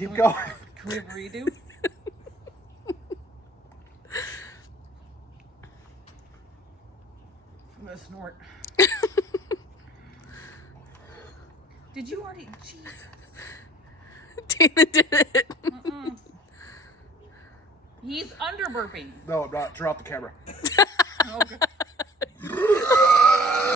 Keep going. Can we have a redo? I'm gonna snort. Did you already? Jesus. David did it. He's under burping. No, I'm not. Turn off the camera. Okay.